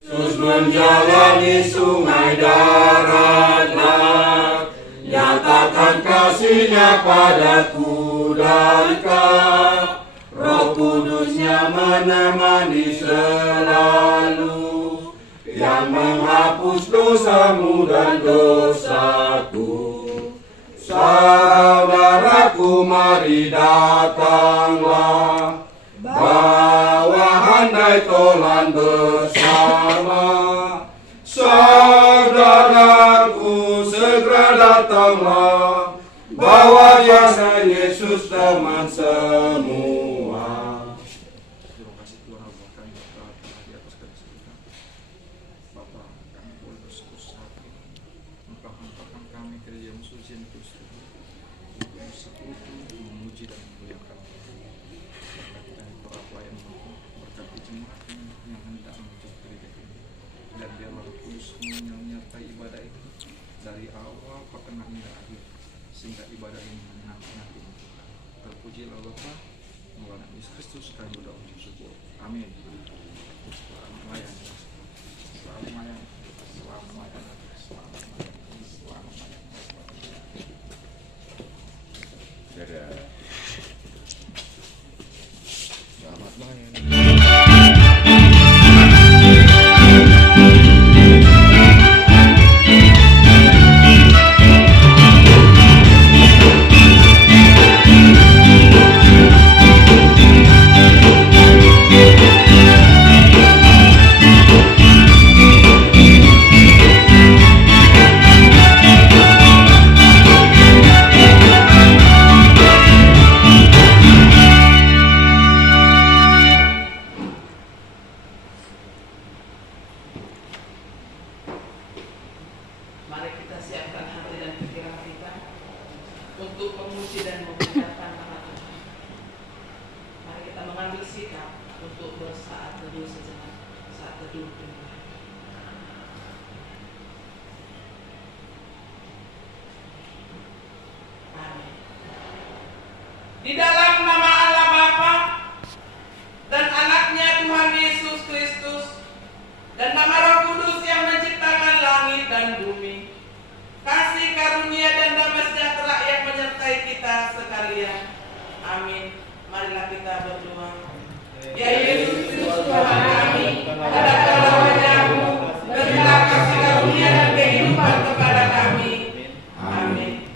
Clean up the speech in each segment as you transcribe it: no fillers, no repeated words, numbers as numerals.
Yesus menjalani sungai darat, nyatakan kasih-Nya padaku dan kau. Roh Kudus-Nya menemani selalu, yang menghapus dosamu dan dosaku. Saudaraku, mari datanglah, bawa handai tolan bersama. Saudaraku, segera datanglah, bawa jasa Yesus teman semua. Terima kasih Tuhan Allah, kami berdoa di atas garis kita. Bapa, kami boleh bersatu. Engkau hantarkan kami ke dalam suci yang Kristus untuk bersekutu, memuji dan memuliakan. Berkati kami para pelayan Bapa, berkati jemaat yang hendak menuju gereja ini, dan biarlah Roh Kudus menyertai ibadah ini dari awal pertengahan hingga akhir, sehingga ibadah ini menyenangkan hatimu. Terpujilah Bapa, melalui Yesus Kristus kami berdoa bersyukur. Amin. Selamat melayani. Selamat melayani. Selamat melayani. Selamat melayani. Selamat melayani. Dadah. Selamat melayani. Mari kita siapkan hati dan pikiran kita untuk memuji dan memuliakan nama Tuhan. Mari kita mengambil sikap untuk bersaat teduh sejenak, saat teduh dimulai. Amin. Di dalam nama Allah Bapa dan Anaknya Tuhan Yesus Kristus dan nama Roh Kudus yang menciptakan langit dan bumi, kasih karunia dan damai sejahtera yang menyertai kita sekalian. Amin. Marilah kita berdoa. Ya Yesus Kristus Tuhan kami, pada wajah-Mu, berilah kasih karunia dan kehidupan kepada kami. Amin.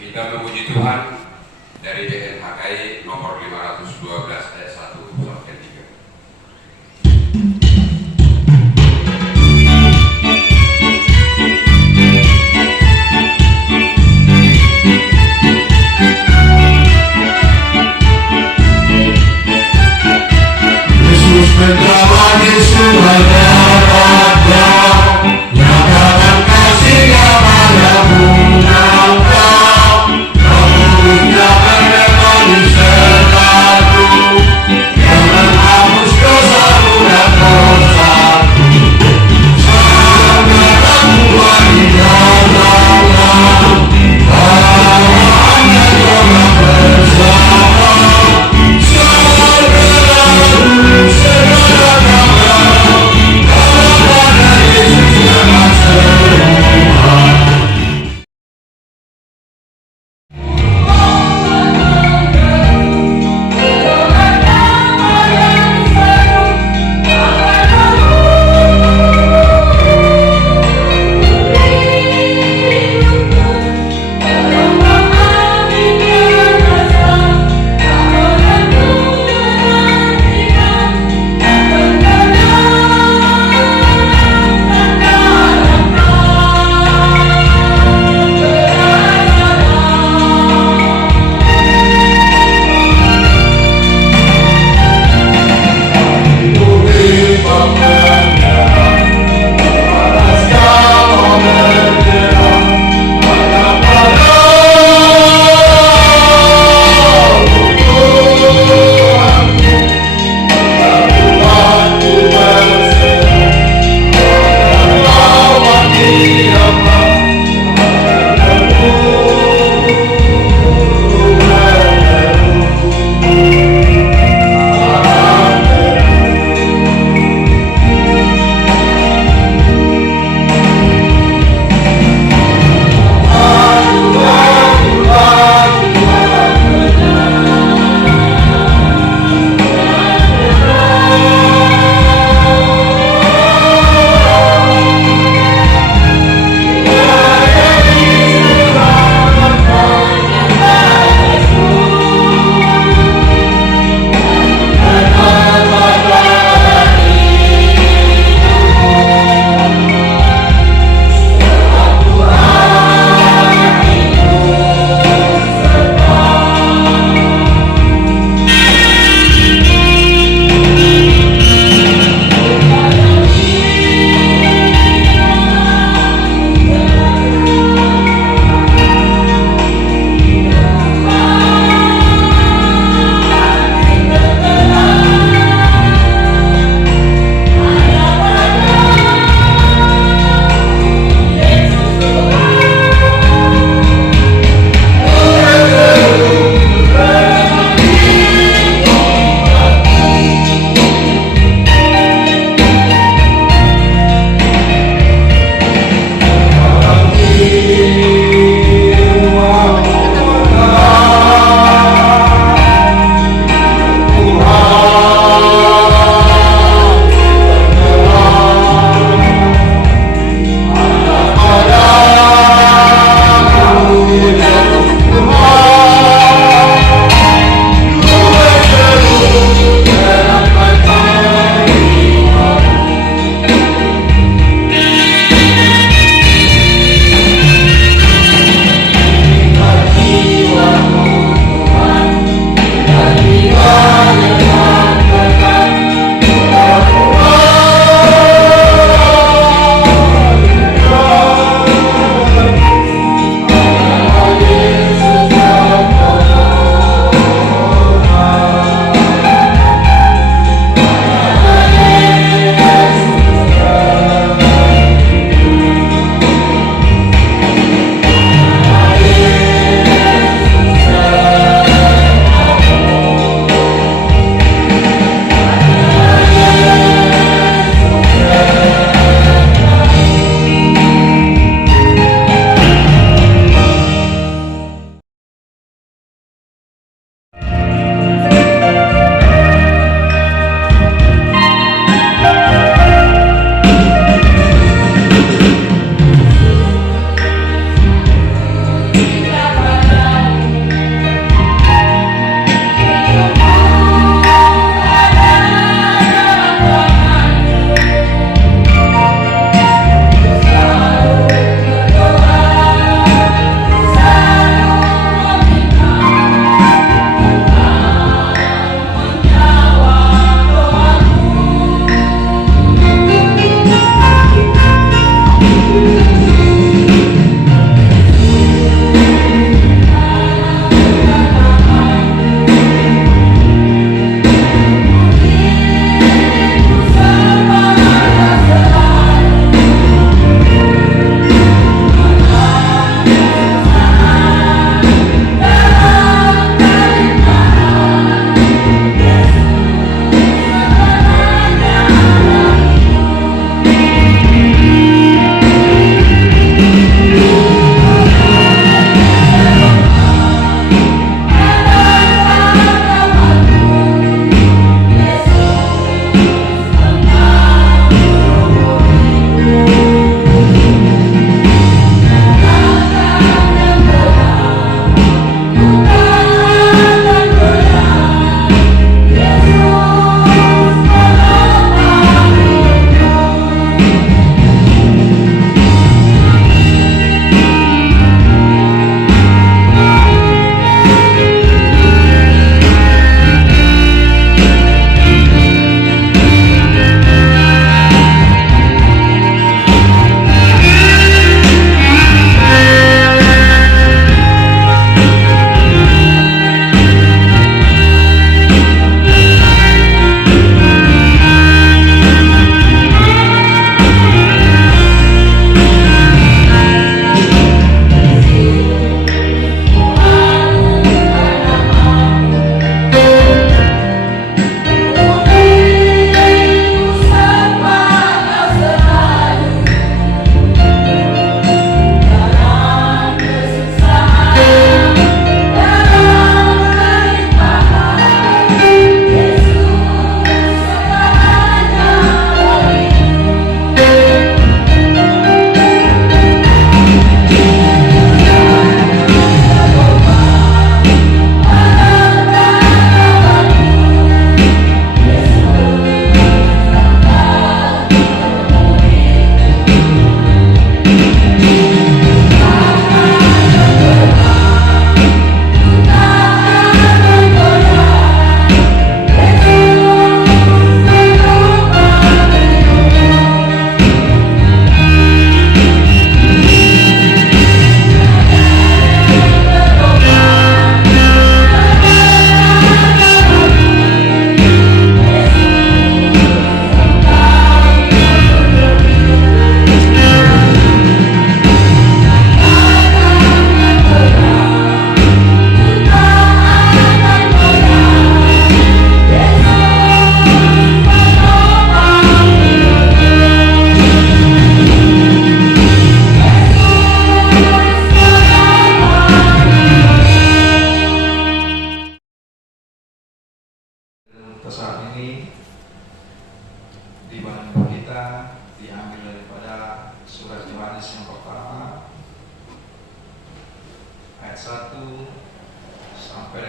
Kita memuji Tuhan dari DNHKI nomor 512 ayat 1 sampai 3. Yesus menjalani sungai darat, nyatakan kasih-Nya padamu dan kau. Roh Kudus-Nya menemani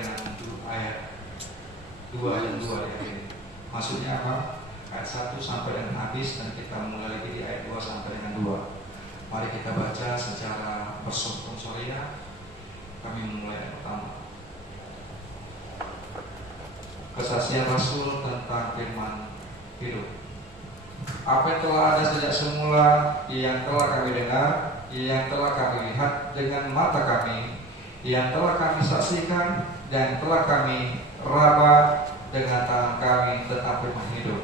dengan ayat 2 dan 2 di akhir. Maksudnya apa? Ayat 1 sampai dengan habis dan kita mulai lagi di ayat 2 sampai dengan 2. Mari kita baca secara bersusun-suria. Kami memulai ayat pertama. Kesaksian Rasul tentang firman hidup. Apa yang telah ada sejak semula, yang telah kami dengar, yang telah kami lihat dengan mata kami, yang telah kami saksikan, dan telah kami raba dengan tangan kami tentang firman hidup.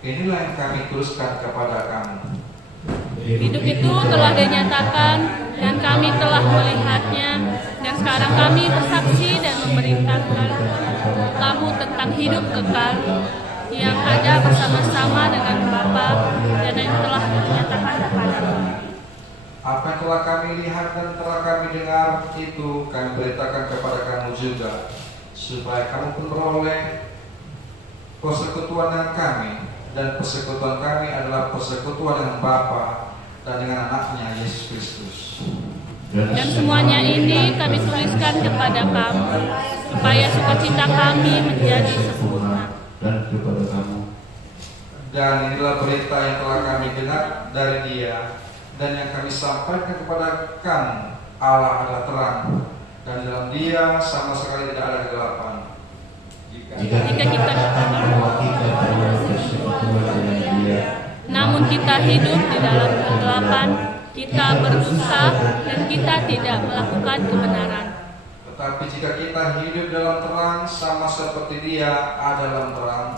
Inilah yang kami tuliskan kepada kamu. Hidup itu telah dinyatakan dan kami telah melihatnya, dan sekarang kami bersaksi dan memberitakan kamu tentang hidup kekal yang ada bersama-sama dengan Bapa dan yang telah dinyatakan kepadamu. Apa yang telah kami lihat dan telah kami dengar itu kami beritakan kepada kamu juga, supaya kamu pun beroleh persekutuan dengan kami, dan persekutuan kami adalah persekutuan dengan Bapa dan dengan anaknya Yesus Kristus. Dan semuanya ini kami tuliskan kepada kamu, supaya sukacita kami menjadi sempurna. Dan kepada kamu. Dan inilah berita yang telah kami dengar dari Dia dan yang kami sampaikan kepada kamu. Allah adalah terang, dan dalam Dia sama sekali tidak ada kegelapan. Jika kita katakan bahwa kita telah bersekutuan dengan Dia, namun kita hidup di dalam kegelapan, kita berdosa dan kita tidak melakukan kebenaran. Tetapi jika kita hidup dalam terang sama seperti Dia ada dalam terang,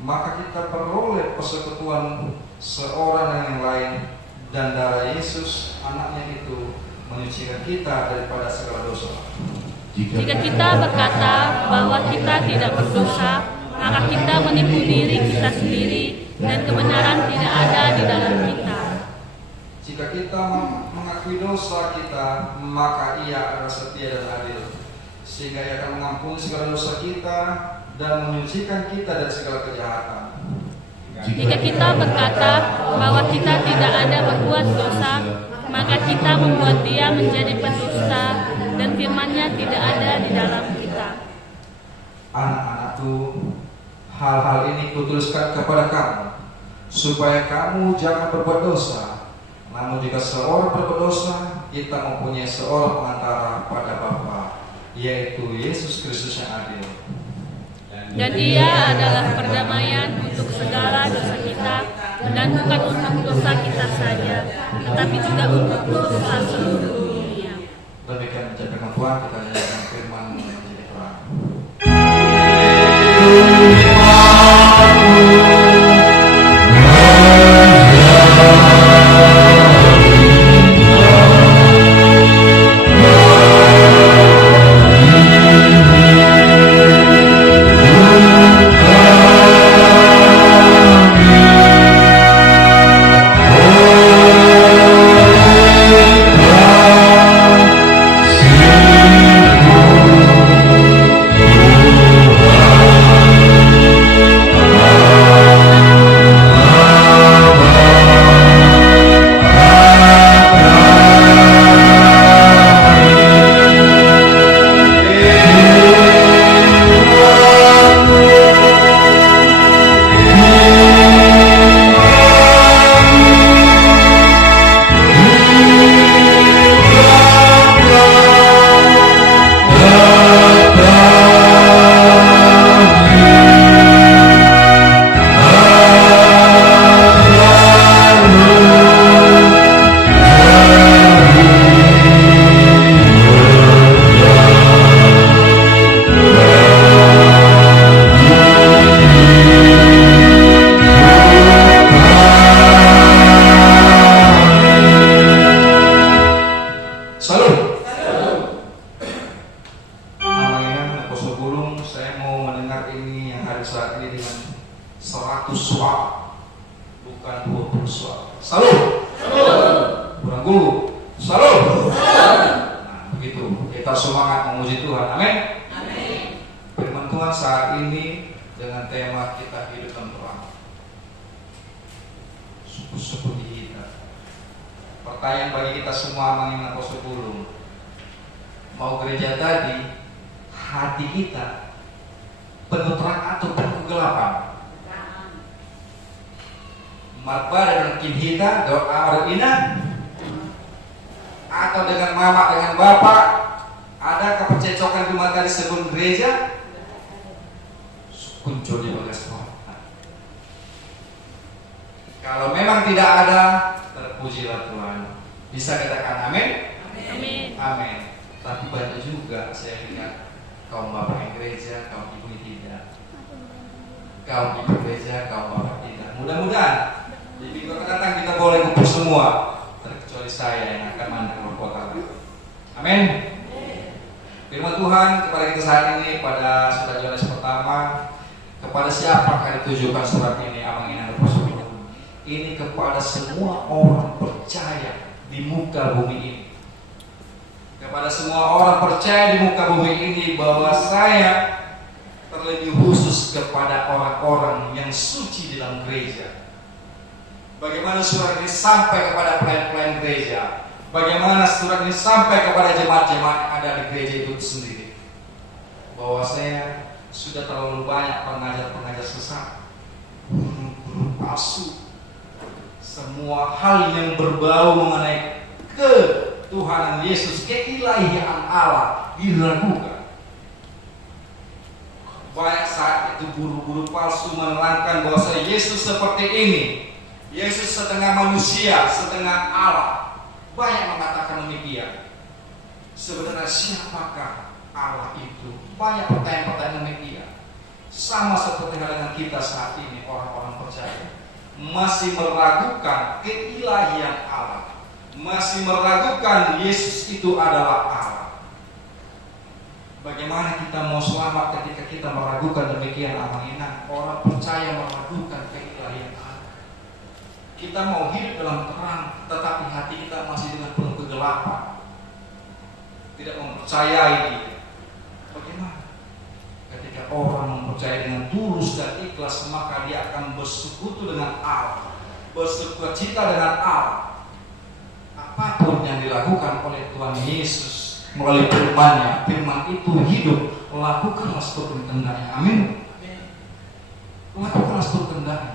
maka kita peroleh persekutuan seorang dengan yang lain, dan darah Yesus anaknya itu menyucikan kita daripada segala dosa. Jika kita berkata bahwa kita tidak berdosa, maka kita menipu diri kita sendiri dan kebenaran tidak ada di dalam kita. Jika kita mengakui dosa kita, maka Ia adalah setia dan adil, sehingga Ia akan mengampuni segala dosa kita dan menyucikan kita dari segala kejahatan. Jika kita berkata bahwa kita tidak ada berbuat dosa, maka kita membuat Dia menjadi pendusta dan firman-Nya tidak ada di dalam kita. Anak-anakku, hal-hal ini kutuliskan kepada kamu, supaya kamu jangan berbuat dosa. Namun jika seorang berbuat dosa, kita mempunyai seorang pengantara pada Bapa, yaitu Yesus Kristus yang adil. Dan Dia adalah perdamaian untuk segala dosa kita, dan bukan untuk dosa kita saja, tetapi juga untuk dosa seluruh dunia. Demikian menjadikan Tuhan, kita menjadikan firman menjadi terang. hati kita penuh terang atau penuh kegelapan? Marba dengan kinhita doa ina, atau dengan mama dengan bapak ada kepercecokan di mata di sebelum gereja? Kunci di bagas Tuhan. Kalau memang tidak ada, terpujilah Tuhan. Bisa katakan amin? Amin. Amin. Tapi banyak juga saya lihat kaum bapak yang gereja, kaum ibu yang tidak. Kaum ibu gereja, kaum bapak tidak. Mudah-mudahan di minggu akan datang kita boleh kumpul semua, terkecuali saya yang akan mandang kota. Amin. Firman Tuhan kepada kita saat ini pada surat Yohanes pertama, kepada siapakah ditujukan surat ini? Abang ini ada persoalan. Ini kepada semua orang percaya di muka bumi ini. Kepada semua orang percaya di muka bumi ini, bahwa saya terlebih khusus kepada orang-orang yang suci di dalam gereja. Bagaimana surat ini sampai kepada pelayan-pelayan gereja? Bagaimana surat ini sampai kepada jemaat-jemaat yang ada di gereja itu sendiri? Bahwa saya sudah terlalu banyak pengajar-pengajar sesat, guru-guru palsu, semua hal yang berbau mengenai ketuhanan Yesus, keilahian Allah diragukan. Banyak saat itu guru-guru palsu menerangkan bahwa Yesus seperti ini, Yesus setengah manusia, setengah Allah. Banyak mengatakan demikian. Sebenarnya siapakah Allah itu? Banyak pertanyaan-pertanyaan demikian. Sama seperti hal dengan kita saat ini, orang-orang percaya masih meragukan keilahian Allah, masih meragukan Yesus itu adalah Allah. Bagaimana kita mau selamat ketika kita meragukan demikian? Amanina, orang percaya meragukan keilahian Allah. Kita mau hidup dalam terang, tetapi hati kita masih dengan penuh kegelapan, tidak mempercayai Dia. Bagaimana? Ketika orang mempercayai dengan tulus dan ikhlas, maka dia akan bersekutu dengan Allah, bersukacita dengan Allah. Apapun yang dilakukan oleh Tuhan Yesus melalui firman-Nya, firman itu hidup, lakukanlah seperti kehendaknya. Amin. Lakukanlah seperti kehendaknya.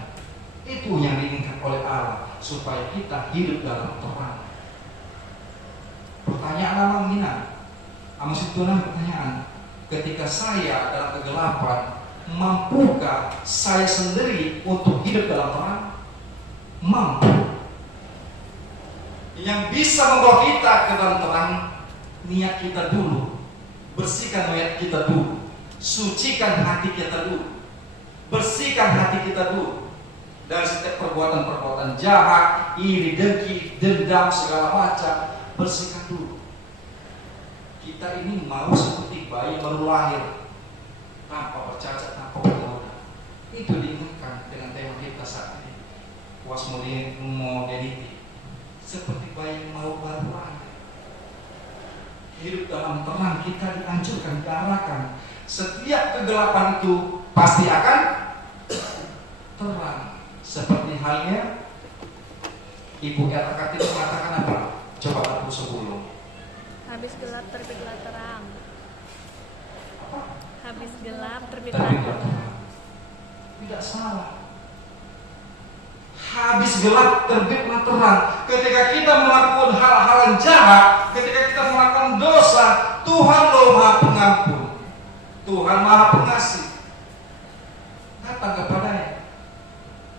Itu yang diinginkan oleh Allah, supaya kita hidup dalam terang. Pertanyaan Amang Mina, Amang Situnan pertanyaan, ketika saya dalam kegelapan, mampukah saya sendiri untuk hidup dalam terang? Mampu. Yang bisa membawa kita ke dalam terang, niat kita dulu. Bersihkan niat kita dulu. Sucikan hati kita dulu. Bersihkan hati kita dulu dari setiap perbuatan-perbuatan jahat, iri, dengki, dendam, segala macam. Bersihkan dulu. Kita ini mau seperti bayi baru lahir, tanpa bercacat, tanpa bernoda. Itu diingatkan dengan tema kita saat ini, modernity, seperti bayi mau baru lahir. Hidup dalam terang kita dianjurkan, diarahkan. Setiap kegelapan itu pasti akan terang. Seperti halnya Ibu RK itu mengatakan apa? Coba aku sebelum. Habis gelap terbitlah terang. Habis gelap terbitlah Terbitlah terang. terang. Tidak salah. Habis gelap terbitlah terang. Ketika kita melakukan hal-hal yang jahat, ketika kita melakukan dosa, Tuhan loh Maha Pengampun, Tuhan Maha Pengasih. Datang kepadanya.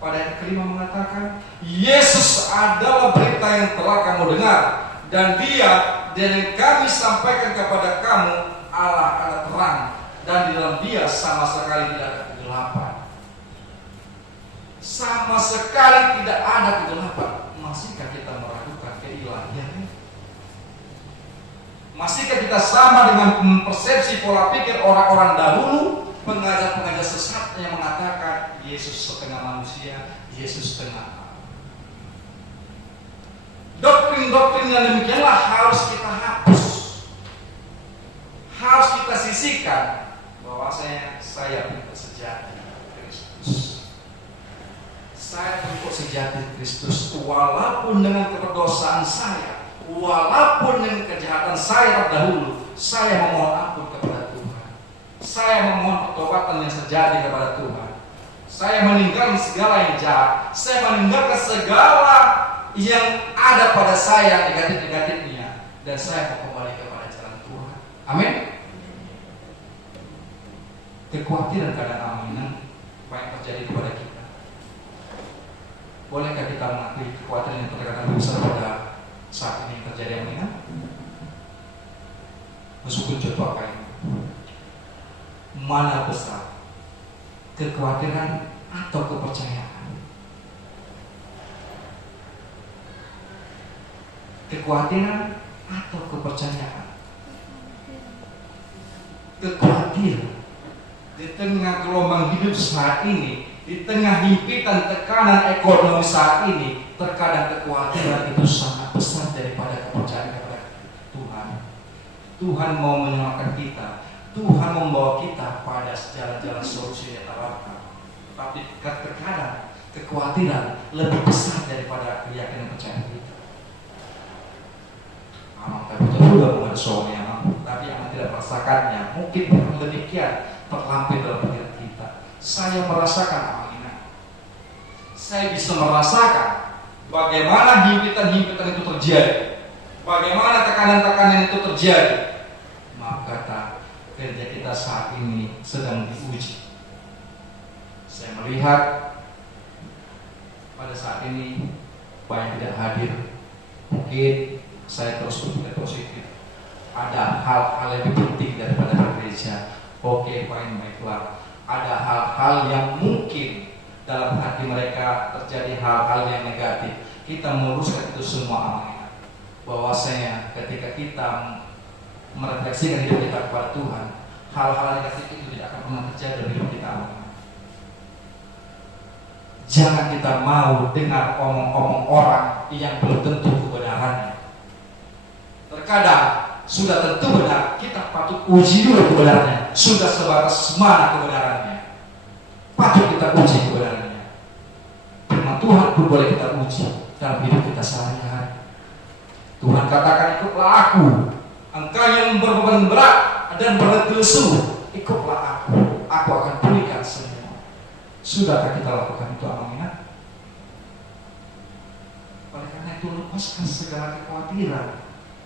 Pada yang kelima mengatakan, Yesus adalah berita yang telah kamu dengar, dan Dia yang kami sampaikan kepada kamu, Allah adalah terang, dan di dalam Dia sama sekali tidak ada kegelapan. Sama sekali tidak ada kegelapan. Masihkah kita meragukan keilahiannya? Masihkah kita sama dengan persepsi pola pikir orang-orang dahulu, pengajar-pengajar sesat yang mengatakan Yesus setengah manusia, Yesus setengah Allah? Doktrin-doktrin yang demikianlah harus kita hapus, harus kita sisihkan. Bahwa saya pengikut sejati Kristus. Saya pengikut sejati Kristus, walaupun dengan keberdosaan saya, walaupun dengan kejahatan saya terdahulu, saya memohon ampun kepada Tuhan. Saya memohon pertobatan yang terjadi kepada Tuhan. Saya meninggalkan segala yang jahat. Saya meninggalkan segala yang ada pada saya negatif-negatifnya, dan saya mau kembali kepada jalan Tuhan. Amin. Kekhawatiran kadang aminan banyak terjadi kepada kita. Bolehkah kita mengakui kekhawatiran yang terkadang besar pada saat ini yang terjadi aminan? Meskipun contoh apa ini? Mana besar, kekhawatiran atau kepercayaan? Kekhawatiran atau kepercayaan? Kekhawatiran. Di tengah gelombang hidup saat ini, di tengah himpitan tekanan ekonomi saat ini, terkadang kekhawatiran itu sangat besar daripada kepercayaan kepada Tuhan. Tuhan mau menyelamatkan kita. Tuhan membawa kita pada jalan-jalan solusi yang terbaik. Tapi terkadang kekhawatiran lebih besar daripada keyakinan percaya kita. Amang tak betul juga bukan soalnya, tapi yang tidak merasakannya mungkin demikian terlampir dalam pikiran kita. Saya merasakan aminah. Saya bisa merasakan bagaimana himpitan-himpitan itu terjadi, bagaimana tekanan-tekanan itu terjadi. Maka kerja kita saat ini sedang diuji. Saya melihat pada saat ini banyak tidak hadir. Mungkin saya terus berpikir positif. Ada hal-hal yang lebih penting daripada bergereja. Oke, baiklah. Ada hal-hal yang mungkin dalam hati mereka terjadi hal-hal yang negatif. Kita meluruskan itu semua amanah. Bahwasanya ketika kita merefleksikan hidup kita kepada Tuhan, hal-hal negatif itu tidak akan pernah terjadi dalam hidup kita. Jangan kita mau dengar omong-omong orang yang belum tentu kebenarannya. Terkadang sudah tentu benar, kita patut uji dulu kebenarannya. Sudah sebatas mana kebenarannya, patut kita uji kebenarannya. Firman Tuhan pun boleh kita uji dalam hidup kita sehari-hari. Tuhan katakan, ikutlah aku, engkau yang berbeban berat dan berletih lesu, ikutlah aku akan pulihkan semua. Sudahkah kita lakukan itu, aminah? Oleh karena itu, lepaskan segala kekhawatiran.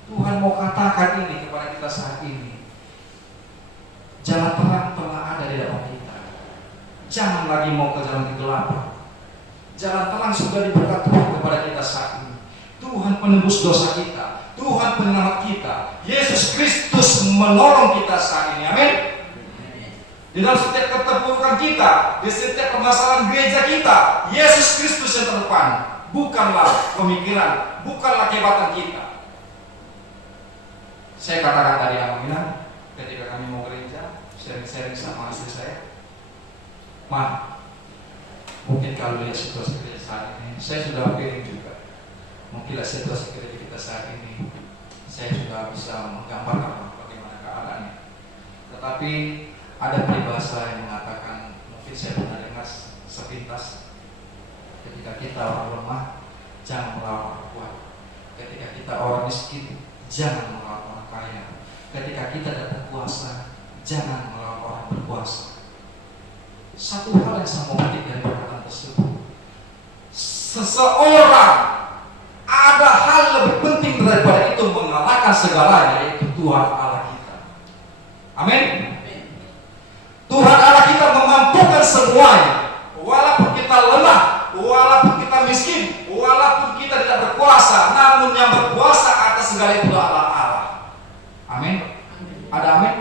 Tuhan mau katakan ini kepada kita saat ini. Jalan terang telah ada di dalam kita. Jangan lagi mau ke jalan kegelapan. Jalan terang sudah dibuka Tuhan kepada kita saat ini. Tuhan penebus dosa kita, Tuhan penyelamat kita, Yesus Kristus menolong kita saat ini. Amin. Di dalam setiap keterpurukan kita, di setiap permasalahan gereja kita, Yesus Kristus yang terdepan. Bukanlah pemikiran, bukanlah kehebatan kita. Saya katakan tadi aminah, ketika kami mau gereja, sharing-sharing sama istri saya, mungkin kalau lihat situasi gereja saat ini, saya sudah piring juga. Mungkinlah situasi gereja kita saat ini, saya sudah bisa menggambarkan bagaimana keadaannya. Tetapi ada peribahasa yang mengatakan, mungkin saya pernah dengar sepintas, ketika kita orang lemah, jangan melawan orang kuat. Ketika kita orang miskin, jangan melawan orang kaya. Ketika kita tidak berkuasa, jangan melawan orang berkuasa. Satu hal yang saya mau petik dari perkataan tersebut, seseorang ada hal lebih penting daripada itu mengalahkan segalanya, yaitu Tuhan Allah kita. Amin. Tuhan Allah kita memampukan semuanya. Walaupun kita lemah, walaupun kita miskin, walaupun kita tidak berkuasa, namun yang berkuasa atas segala itu adalah Allah. Amin. Ada amin?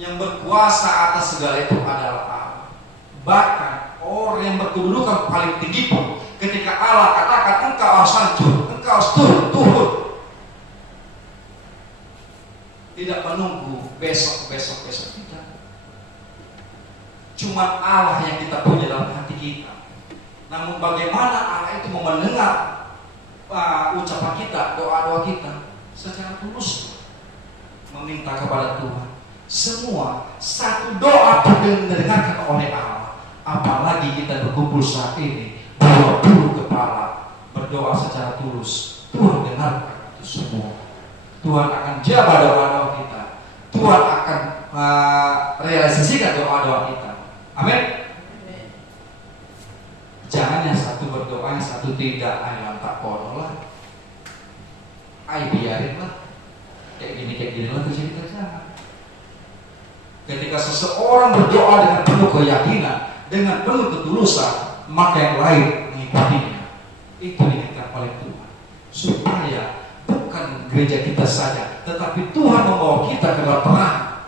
Yang berkuasa atas segala itu adalah Allah. Bahkan orang yang berkedudukan paling tinggi pun, ketika Allah katakan engkau harus hancur, engkau harus turun, tidak menunggu besok kita. Cuma Allah yang kita punya dalam hati kita. Namun bagaimana Allah itu mau mendengar ucapan kita, doa-doa kita secara tulus, meminta kepada Tuhan. Semua satu doa pun didengarkan oleh Allah. Apalagi kita berkumpul saat ini, 20 kepala berdoa secara tulus. Tuhan dengarkan itu semua. Tuhan akan jawab doa-doa kita. Tuhan akan realisasikan doa-doa kita. Amin. Jangan yang satu berdoa, yang satu tidak. Ayo tak kono lah. Ayo biarin lah. Kayak gini lah terjadi. Ketika seseorang berdoa dengan penuh keyakinan, dengan penuh ketulusan, maka yang lain mengikutinya. Itu diinginkan oleh Tuhan, supaya bukan gereja kita saja, tetapi Tuhan membawa kita ke dalam terang,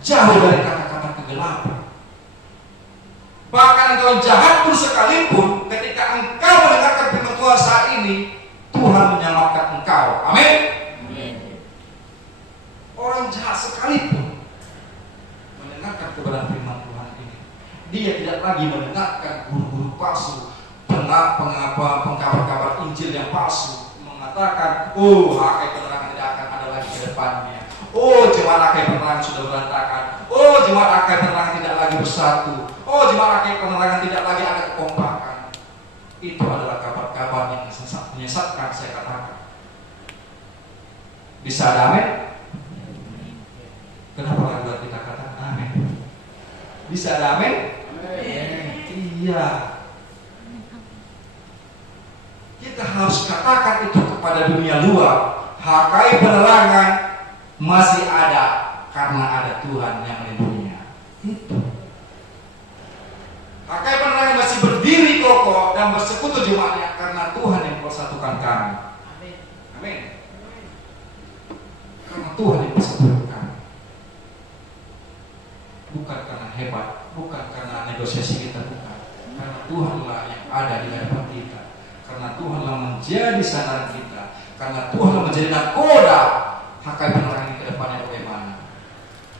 jauh dari kata-kata kegelapan. Bahkan engkau jahat pun sekalipun, ketika engkau mendengarkan firman Tuhan saat ini, Tuhan menyelamatkan engkau. Amin. Orang jahat sekalipun mendengarkan kebenaran firman Tuhan ini, dia tidak lagi mendengarkan guru-guru palsu, pengkabar-kabar Injil yang palsu, mengatakan, oh hakai penerangan tidak akan ada lagi ke depannya. Oh jemaat hakai penerangan sudah berantakan. Oh jemaat hakai penerangan tidak lagi bersatu. Oh jemaat hakai penerangan tidak lagi ada kekompakan. Itu adalah kabar-kabar yang menyesatkan, saya katakan. Bisa ada amin? Kenapa ragu kita katakan amin? Bisa ada amin? Iya. Kita harus katakan itu kepada dunia luar. Hakai penerangan masih ada karena ada Tuhan yang melindunginya. Itu. Hakai penerangan masih berdiri kokoh dan bersekutu jemaatnya karena Tuhan yang mempersatukan kami. Amin. Karena Tuhan yang mempersatukan kami. Bukan karena hebat, bukan karena negosiasi kita, bukan. Karena Tuhanlah yang ada di hadapan kita. Karena Tuhanlah menjadi sandaran kita. Karena Tuhanlah menjadi nakoda. Hakai penerangan ke depannya bagaimana.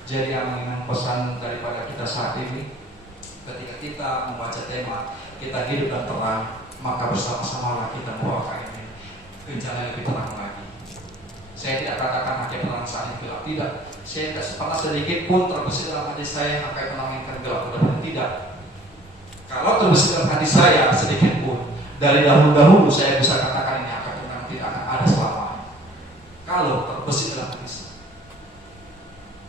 Jadi yang mengingat pesan daripada kita saat ini, ketika kita membaca tema kita hidup dan terang, maka bersama-samalah kita membawakan ini ke jalan yang lebih terang lagi. Saya tidak katakan hakai penerangan saat ini gelap, tidak. Saya tidak pernah sedikit pun terbesit dalam hati saya hakai penerangan yang gelap, benar-benar tidak. Kalau terbesit dalam hati saya sedikit pun, dari dahulu-dahulu saya bisa katakan ini hakai penerangan tidak akan ada selamanya. Kalau terbesit dalam hati saya,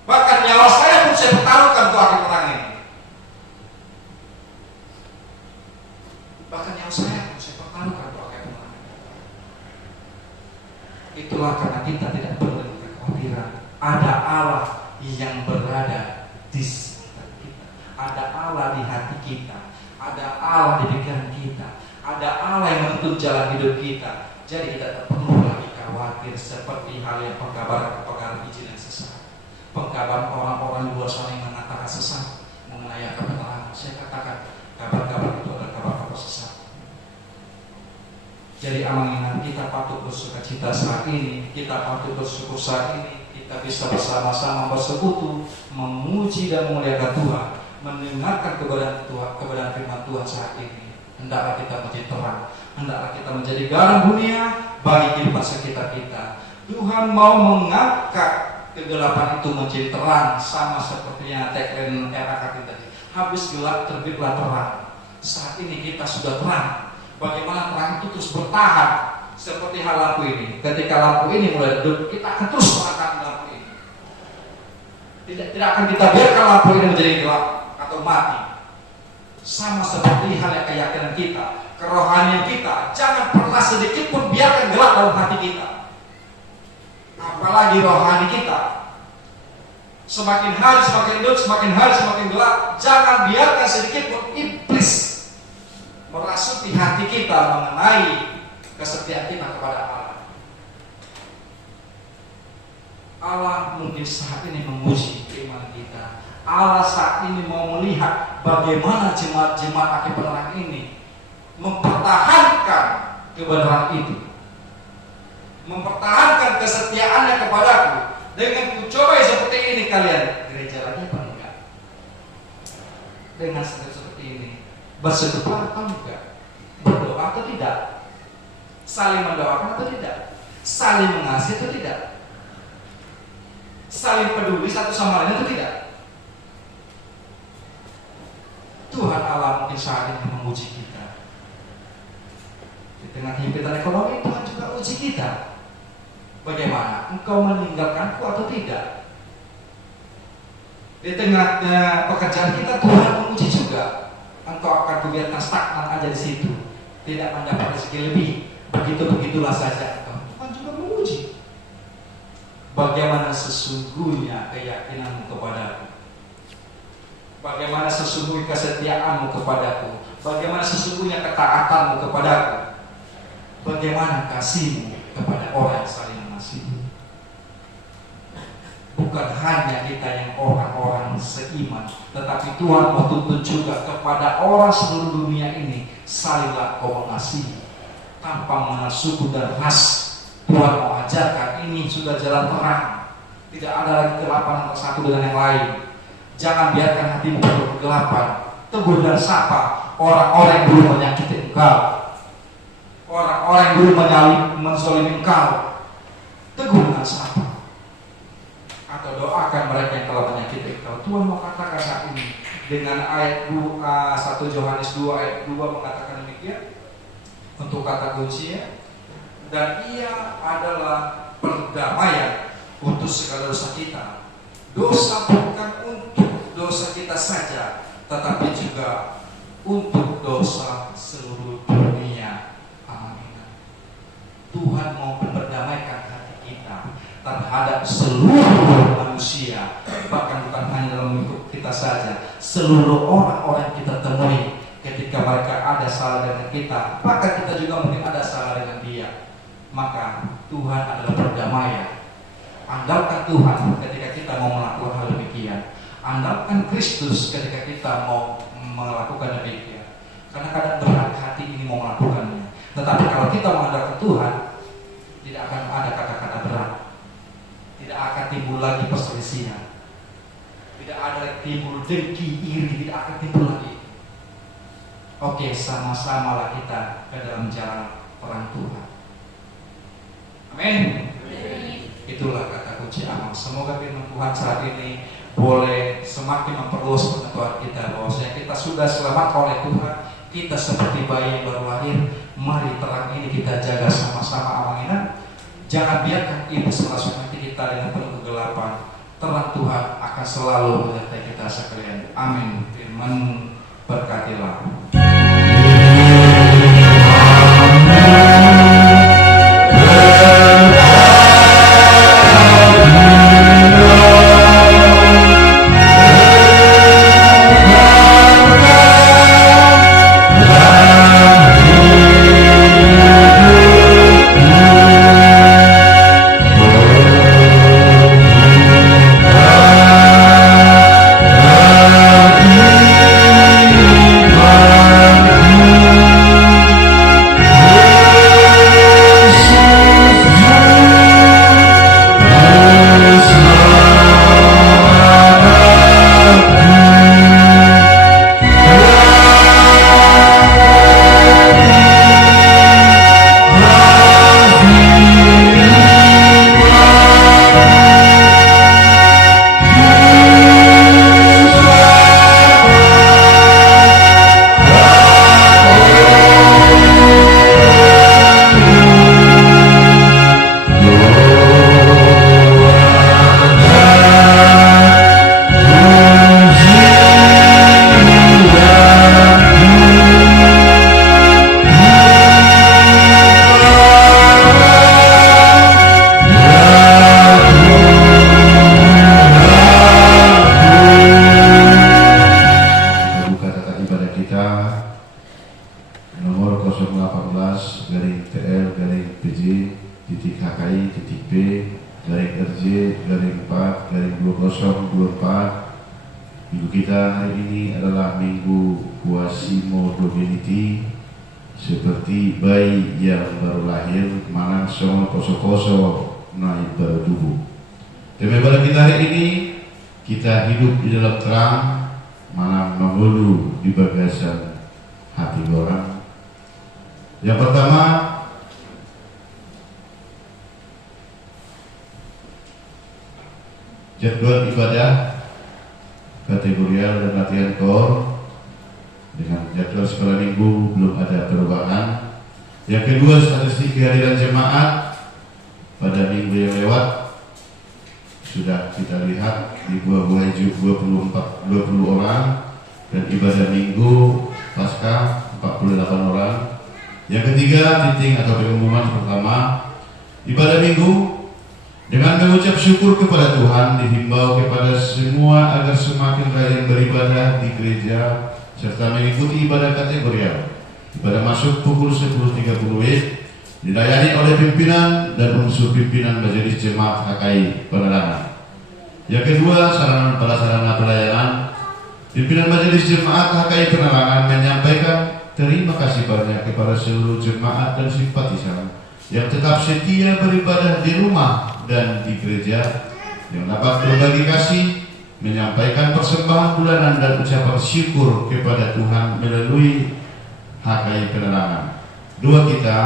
bahkan nyawa saya pun saya pertaruhkan untuk hakai penerangan ini. Bahkan nyawa saya pun saya pertaruhkan untuk hakai penerangan ini. Itulah karena kita tidak perlu kekhawatiran. Ada Allah yang berada di sekitar kita. Ada Allah di hati kita. Ada Allah di pikiran kita. Ada Allah yang menuntun jalan hidup kita. Jadi kita tidak perlu lagi khawatir seperti hal yang pengkabaran Injil yang sesat. Pengkabaran orang-orang di luar sana yang mengatakan sesat mengenai kebenaran. Saya katakan kabar-kabar itu adalah kabar-kabar sesat. Jadi amangan kita patut bersukacita saat ini. Kita patut bersyukur saat ini. Kita bisa bersama-sama bersekutu, memuji dan memuliakan Tuhan, mendengarkan kebenaran firman Tuhan saat ini. Hendaklah kita menjadi terang, hendaklah kita menjadi garam dunia bagi kehidupan sekitar kita. Tuhan mau mengangkat kegelapan itu menjadi terang, sama seperti yang tagline RAKT tadi. Habis gelap terbitlah terang. Saat ini kita sudah terang. Bagaimana terang itu terus bertahan? Seperti hal lampu ini. Ketika lampu ini mulai redup, kita akan terus mengangkat lampu ini. Tidak akan kita biarkan lampu ini menjadi gelap atau mati. Sama seperti hal yang keyakinan kita, kerohanian kita, jangan pernah sedikit pun biarkan gelap dalam hati kita. Apalagi rohani kita. Semakin hari semakin hidup, semakin hari semakin gelap. Jangan biarkan sedikit pun iblis merasuki hati kita mengenai kesetiaan kita kepada Allah. Allah mungkin saat ini menguji iman kita. Allah saat ini mau melihat bagaimana jemaat-jemaat akhir penerang ini mempertahankan kebenaran itu, mempertahankan kesetiaannya kepadaku. Dengan kucoba seperti ini kalian gereja lagi apa enggak? Dengan seperti ini bersekutu atau enggak? Berdoa atau tidak? Saling mendoakan atau tidak? Saling mengasihi atau tidak? Saling peduli satu sama lain atau tidak? Tuhan Allah mungkin saat ini menguji kita. Di tengah himpitan ekonomi, Tuhan juga uji kita. Bagaimana? Engkau meninggalkanku atau tidak? Di tengah pekerjaan kita Tuhan menguji juga. Engkau akan kubiarkan stagnan aja di situ, tidak mendapat rezeki lebih. Begitulah saja. Tuhan juga menguji. Bagaimana sesungguhnya keyakinanmu kepadaku? Bagaimana sesungguhnya kesetiaanmu kepadaku? Bagaimana sesungguhnya ketaatanmu kepadaku? Bagaimana kasihmu kepada orang yang saling mengasihi? Bukan hanya kita yang orang-orang seiman, tetapi Tuhan mau tuntut juga kepada orang seluruh dunia ini, salinglah kau mengasihi tanpa mengenal suku dan ras. Tuhan mau ajarkan ini sudah jalan terang, tidak ada lagi kegelapan antara satu dengan yang lain. Jangan biarkan hatimu penuh kegelapan. Tegur dan sapa orang-orang yang dulu menyakiti engkau, orang-orang yang dulu menzalimi engkau. Tegur dan sapa, atau doakan mereka yang telah menyakiti engkau. Tuhan mau katakan saat ini dengan ayat 1 Yohanes 2 ayat 2 mengatakan demikian untuk kata kuncinya, dan ia adalah perdamaian untuk segala dosa kita. Dosa bukan untuk dosa kita saja, tetapi juga untuk dosa seluruh dunia. Amin. Tuhan mau memperdamaikan hati kita terhadap seluruh manusia, bahkan bukan hanya dalam lingkup kita saja, seluruh orang-orang yang kita temui. Ketika mereka ada salah dengan kita, maka kita juga mungkin ada salah dengan dia. Maka Tuhan adalah perdamaian. Andalkan Tuhan ketika kita mau melakukan hal demikian. Andalkan Kristus ketika kita mau melakukan demikian. Karena kadang berat hati ini mau melakukannya. Tetapi kalau kita mengandalkan Tuhan, tidak akan ada kata-kata berat. Tidak akan timbul lagi perselisihan. Tidak ada lagi timbul dengki, iri, tidak akan timbul lagi. Oke, sama-samalah kita ke dalam jalan terang Tuhan. Amin. Itulah kata kunci amal. Semoga firman Tuhan saat ini boleh semakin memperluas pengetahuan kita bahwasanya kita sudah selamat oleh Tuhan. Kita seperti bayi yang baru lahir. Mari terang ini kita jaga sama-sama amanah. Jangan biarkan iblis merasuki hati kita dengan penuh kegelapan. Terang Tuhan akan selalu menyertai kita sekalian. Amin. Firman berkatilah. Minggu kita hari ini adalah Minggu Quasimo Domini, seperti bayi yang baru lahir, manang songo koso-koso naik baru tubuh. Tema pada kita hari ini, kita hidup di dalam terang, manang menghulu di bagasan hati orang. Yang pertama, jadwal ibadah kategorial dan latihan kor dengan jadwal sekolah minggu belum ada perubahan. Yang kedua, statistik kehadiran jemaat pada minggu yang lewat sudah kita lihat di buah-buah hijau 20 orang, dan ibadah minggu pasca 48 orang. Yang ketiga, titik atau pengumuman pertama, ibadah minggu dengan mengucap syukur kepada Tuhan dihimbau kepada semua agar semakin rajin beribadah di gereja serta mengikuti ibadah kategorial. Ibadah masuk pukul 10.30 dilayani oleh pimpinan dan unsur pimpinan Majelis Jemaat HKI Penerangan. Yang kedua, sarana prasarana pelayanan. Pimpinan Majelis Jemaat HKI Penerangan menyampaikan terima kasih banyak kepada seluruh jemaat dan simpatisan yang tetap setia beribadah di rumah dan di gereja, yang dapat berbagi kasih, menyampaikan persembahan bulanan dan ucapan syukur kepada Tuhan melalui HKI Penerangan. Doa kita,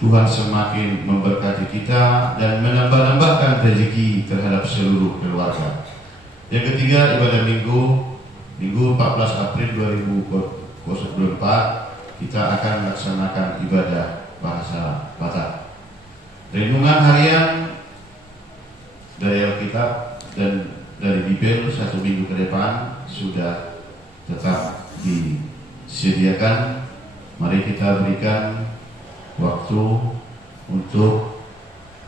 Tuhan semakin memberkati kita dan menambah-nambahkan rezeki terhadap seluruh keluarga. Yang ketiga, ibadah minggu 14 April 2024, kita akan melaksanakan ibadah bahasa Batak. Renungan harian dari Alkitab dan dari Bibel 1 minggu ke depan sudah tetap disediakan. Mari kita berikan waktu untuk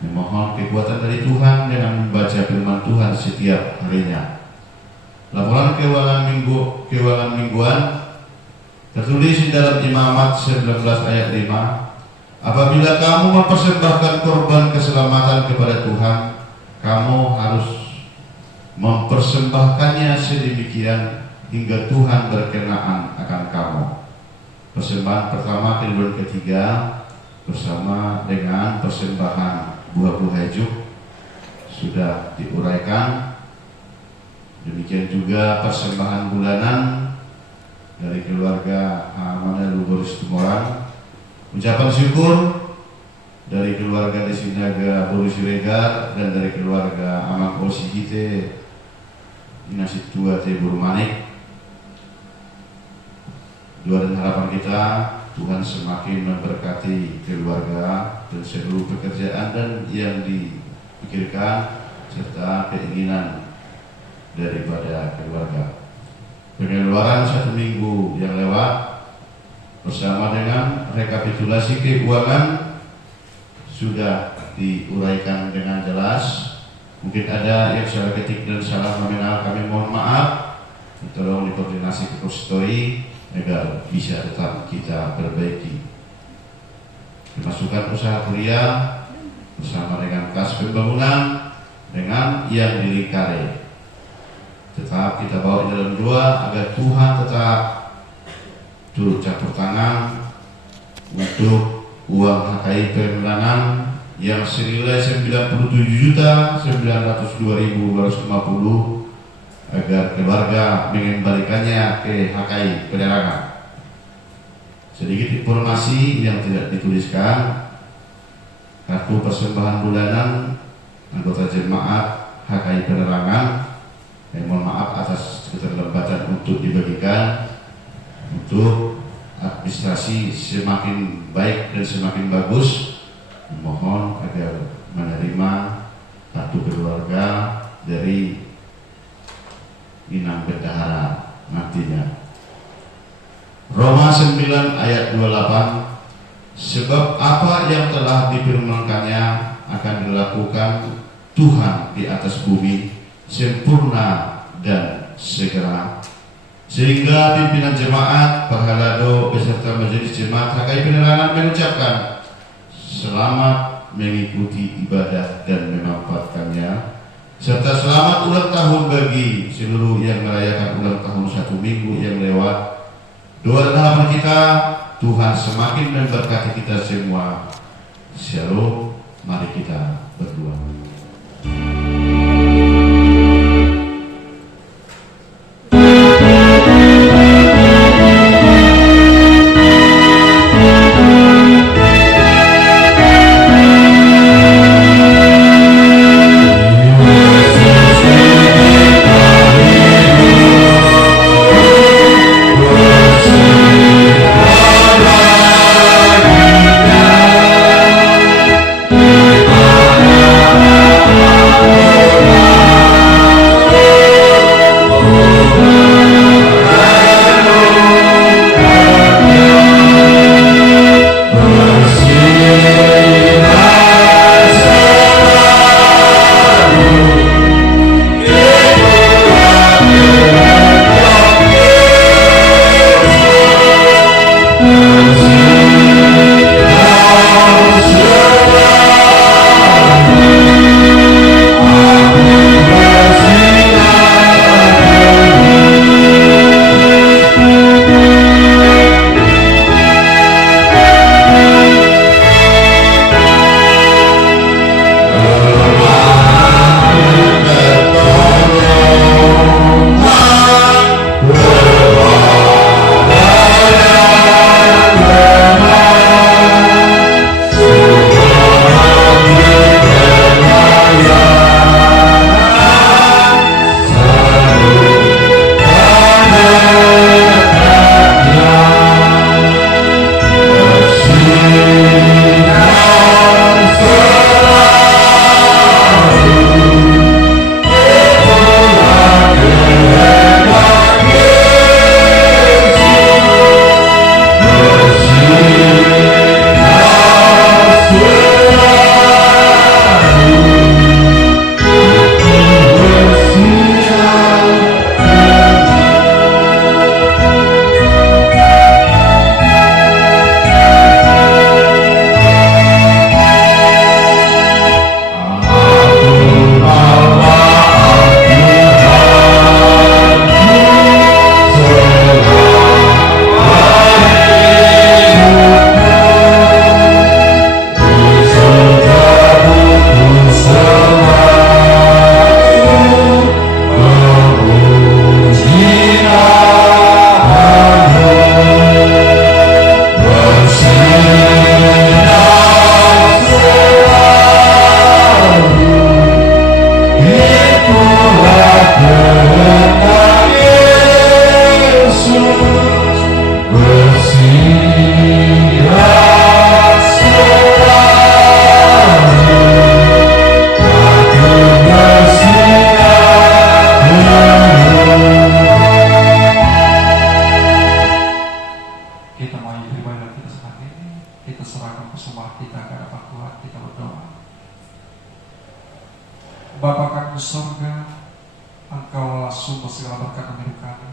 memohon kekuatan dari Tuhan dengan membaca firman Tuhan setiap harinya. Laporan keuangan mingguan tertulis di dalam Imamat 19 ayat 5. Apabila kamu mempersembahkan korban keselamatan kepada Tuhan, kamu harus mempersembahkannya sedemikian hingga Tuhan berkenaan akan kamu. Persembahan pertama, kedua, ketiga bersama dengan persembahan buah-buah hijau sudah diuraikan. Demikian juga persembahan bulanan dari keluarga Manelu Boris Tumorang, ucapan syukur dari keluarga Desinaga Boris Siregar dan dari keluarga Amang Osihite Nasib Tua Tebur Manik. Doa dan harapan kita, Tuhan semakin memberkati keluarga dan seluruh pekerjaan dan yang dipikirkan serta keinginan daripada keluarga. Pengeluaran 1 minggu yang lewat bersama dengan rekapitulasi keuangan sudah diuraikan dengan jelas. Mungkin ada yang salah ketik dan salah nominal, kami mohon maaf. Tolong dikoordinasi ke Konsistori agar bisa tetap kita perbaiki. Pemasukan usaha kuliah bersama dengan kas pembangunan dengan yang dilingkari tetap kita bawa di dalam doa agar Tuhan tetap turut campur tangan untuk uang HKI Penerangan yang senilai 97.902.250 agar keluarga mengembalikannya ke HKI Penerangan. Sedikit informasi yang tidak dituliskan, kartu persembahan bulanan anggota jemaat HKI Penerangan. Mohon maaf atas keterlambatan untuk dibagikan, untuk administrasi semakin baik dan semakin bagus. Mohon agar menerima kartu keluarga dari Inang Bendahara nantinya. Roma 9 ayat 28, sebab apa yang telah difirmankannya akan dilakukan Tuhan di atas bumi sempurna dan segera, sehingga pimpinan jemaat Pahalado beserta Majelis Jemaat HKI Penerangan mengucapkan selamat mengikuti ibadah dan memanfaatkannya, serta selamat ulang tahun bagi seluruh yang merayakan ulang tahun 1 minggu yang lewat. Doa dan harapan kita, Tuhan semakin memberkati kita semua. Shalom. Mari kita berdoa. Amen. Engkau lah sumber segala berkat dalam hidup kami.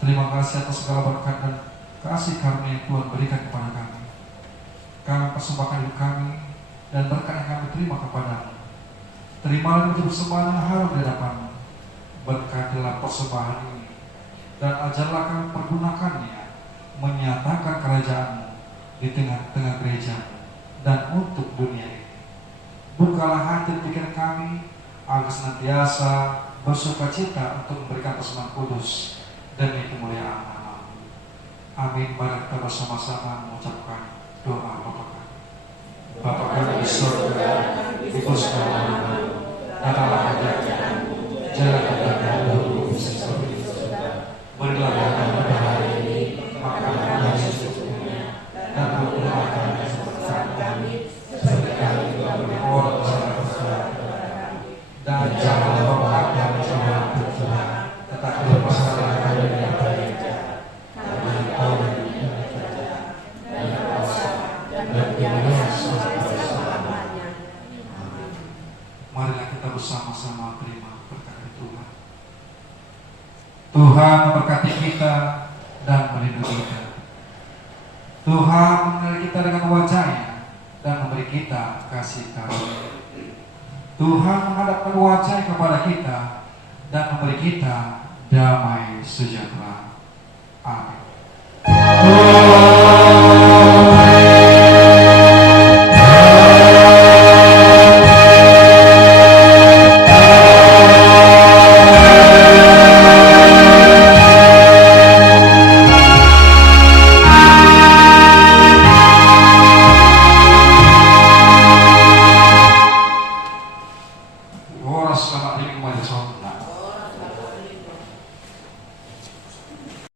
Terima kasih atas segala berkat dan kasih karunia yang Tuhan berikan kepada kami. Kami persembahkan hidup kami dan berkat yang kami terima kepadamu. Terimalah menjadi persembahan yang harum di hadapan-Mu. Berkatilah persembahan ini dan ajarlah kami pergunakannya menyatakan kerajaan-Mu di tengah-tengah gereja dan untuk dunia ini. Bukalah hati dan pikiran kami agar senantiasa bersukacita untuk memberikan persembahan kudus demi kemuliaan nama-Mu. Amin. Mari kita bersama-sama mengucapkan doa Bapa kami. Bapa kami di surga, dikuduskanlah namamu, datanglah kerajaan-Mu, jadilah kehendakmu seperti di surga. Berilah kami pada hari ini makanan kami secukupnya, dan ampunilah kami kesalahan kami, seperti kami juga mengampuni kesalahan kami. Dan janganlah membawa kami ke dalam pencobaan, tetapi lepaskanlah kami dari yang jahat. Karena Engkau yang mempunyai kerajaan dan kuasa dan kemuliaan selama-lamanya. Amin. Marilah kita bersama-sama terima berkat dari Tuhan. Tuhan memberkati kita dan melindungi kita. Tuhan menyertai kita dengan wajah-Nya dan memberi kita kasih karunia. Tuhan menghadapkan wajah kepada kita dan memberi kita damai sejahtera. Amin.